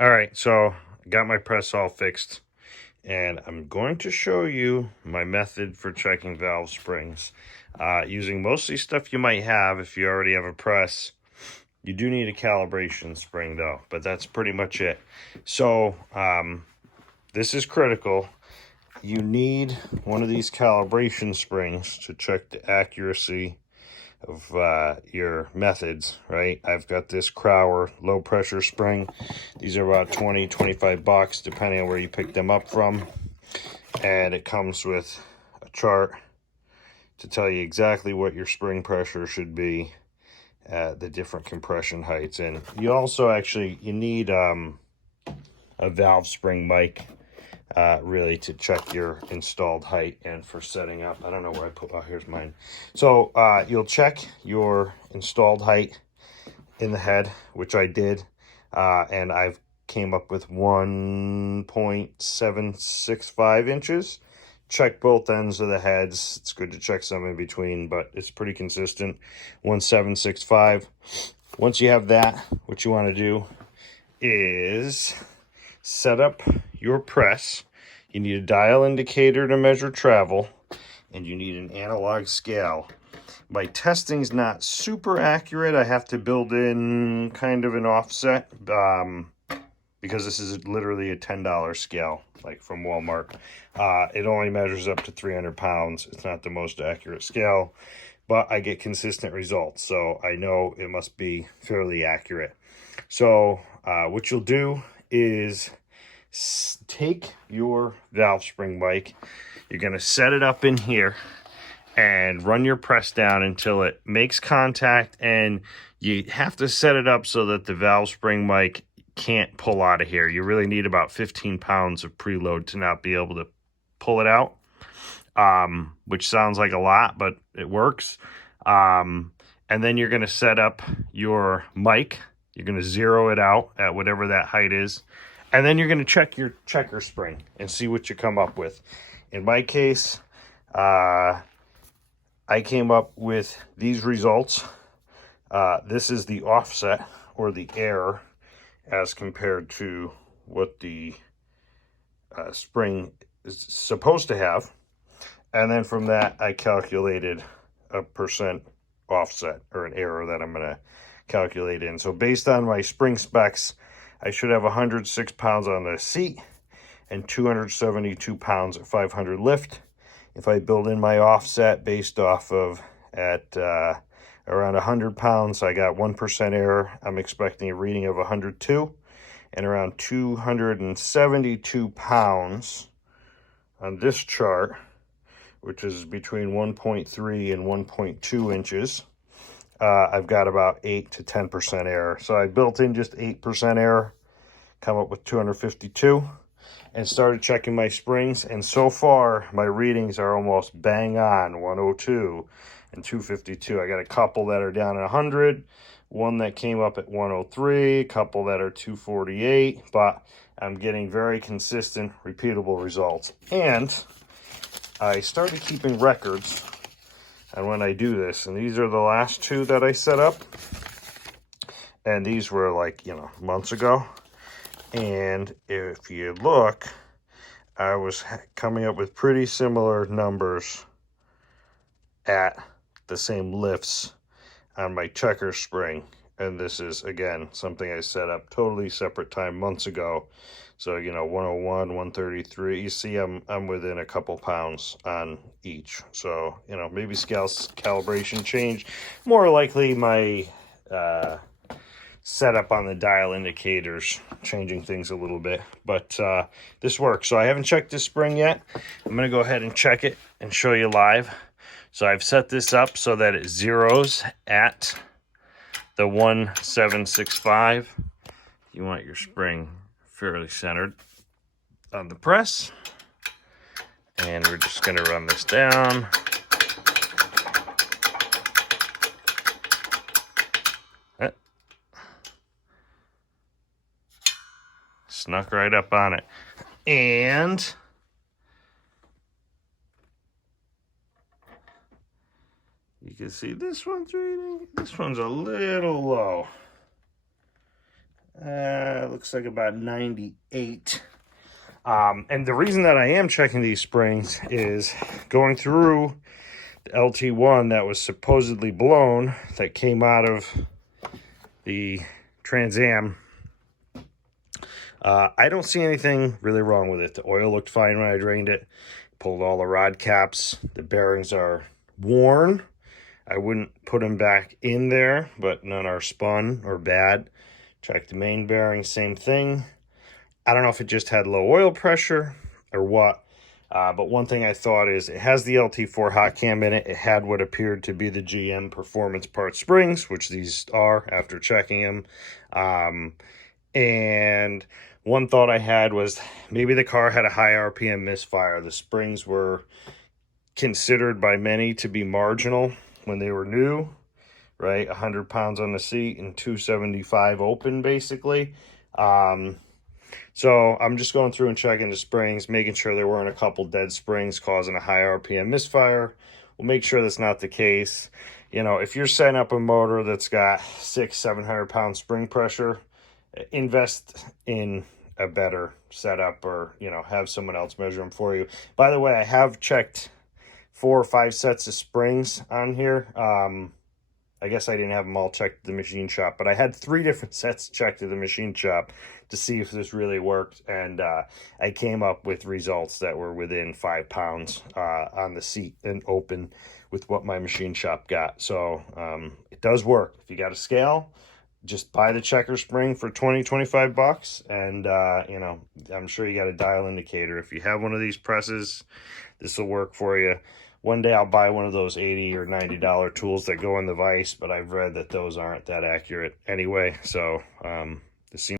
All right, so I got my press all fixed, and I'm going to show you my method for checking valve springs. Using mostly stuff you might have if you already have a press. You do need a calibration spring though, but that's pretty much it. So this is critical. You need one of these calibration springs to check the accuracy of your methods, right? I've got this Crower low pressure spring. These are about 20-25 bucks depending on where you pick them up from, and it comes with a chart to tell you exactly what your spring pressure should be at the different compression heights. And you also you need a valve spring mic really to check your installed height and for setting up. I don't know where I put, oh, here's mine. So you'll check your installed height in the head, which I did, and I've came up with 1.765 inches. Check both ends of the heads. It's good to check some in between, but it's pretty consistent. 1.765. Once you have that, what you want to do is set up your press. You need a dial indicator to measure travel, and you need an analog scale. My testing's not super accurate. I have to build in kind of an offset because this is literally a $10 scale, like from Walmart. It only measures up to 300 pounds. It's not the most accurate scale, but I get consistent results, so I know it must be fairly accurate. So what you'll do is take your valve spring mic. You're going to set it up in here and run your press down until it makes contact, and you have to set it up so that the valve spring mic can't pull out of here. You really need about 15 pounds of preload to not be able to pull it out, which sounds like a lot, but it works. And then you're going to set up your mic. You're going to zero it out at whatever that height is, and then you're going to check your checker spring and see what you come up with. In my case, I came up with these results. This is the offset or the error as compared to what the spring is supposed to have. And then from that, I calculated a percent offset or an error that I'm going to calculate in. So based on my spring specs, I should have 106 pounds on the seat and 272 pounds at 500 lift. If I build in my offset based off of at around 100 pounds, I got 1% error. I'm expecting a reading of 102, and around 272 pounds on this chart, which is between 1.3 and 1.2 inches, I've got about 8 to 10% error. So I built in just 8% error, come up with 252. And started checking my springs, and so far my readings are almost bang on 102 and 252. I got a couple that are down at 100, one that came up at 103, a couple that are 248, but I'm getting very consistent, repeatable results. And I started keeping records on when I do this, and these are the last two that I set up, and these were like, months ago. And if you look, I was coming up with pretty similar numbers at the same lifts on my checker spring. And this is, again, something I set up totally separate time months ago. So, 101, 133, you see I'm within a couple pounds on each. So, maybe scale calibration change. More likely my setup on the dial indicators changing things a little bit, but this works. So I haven't checked this spring yet. I'm going to go ahead and check it and show you live. So I've set this up so that it zeros at the 1.765. You want your spring fairly centered on the press, and we're just going to run this down. Snuck right up on it. And you can see this one's reading. This one's a little low. looks like about 98. And the reason that I am checking these springs is going through the LT1 that was supposedly blown, that came out of the Trans Am. I don't see anything really wrong with it. The oil looked fine when I drained it. Pulled all the rod caps. The bearings are worn. I wouldn't put them back in there, but none are spun or bad. Check the main bearing, same thing. I don't know if it just had low oil pressure or what, but one thing I thought is it has the LT4 hot cam in it. It had what appeared to be the GM Performance Part springs, which these are after checking them. And one thought I had was maybe the car had a high RPM misfire. The springs were considered by many to be marginal when they were new, right? 100 pounds on the seat and 275 open, basically. So I'm just going through and checking the springs, making sure there weren't a couple dead springs causing a high RPM misfire. We'll make sure that's not the case. You know, if you're setting up a motor that's got 600-700 pound spring pressure, invest in a better setup, or, you know, have someone else measure them for you. By the way, I have checked 4 or 5 sets of springs on here. I guess I didn't have them all checked at the machine shop, but I had 3 different sets checked at the machine shop to see if this really worked, and I came up with results that were within 5 pounds on the seat and open with what my machine shop got. So it does work. If you got a scale, just buy the checker spring for 20-25 bucks, and you know, I'm sure you got a dial indicator. If you have one of these presses, this will work for you. One day I'll buy one of those $80 or $90 tools that go in the vise, but I've read that those aren't that accurate anyway. So this seems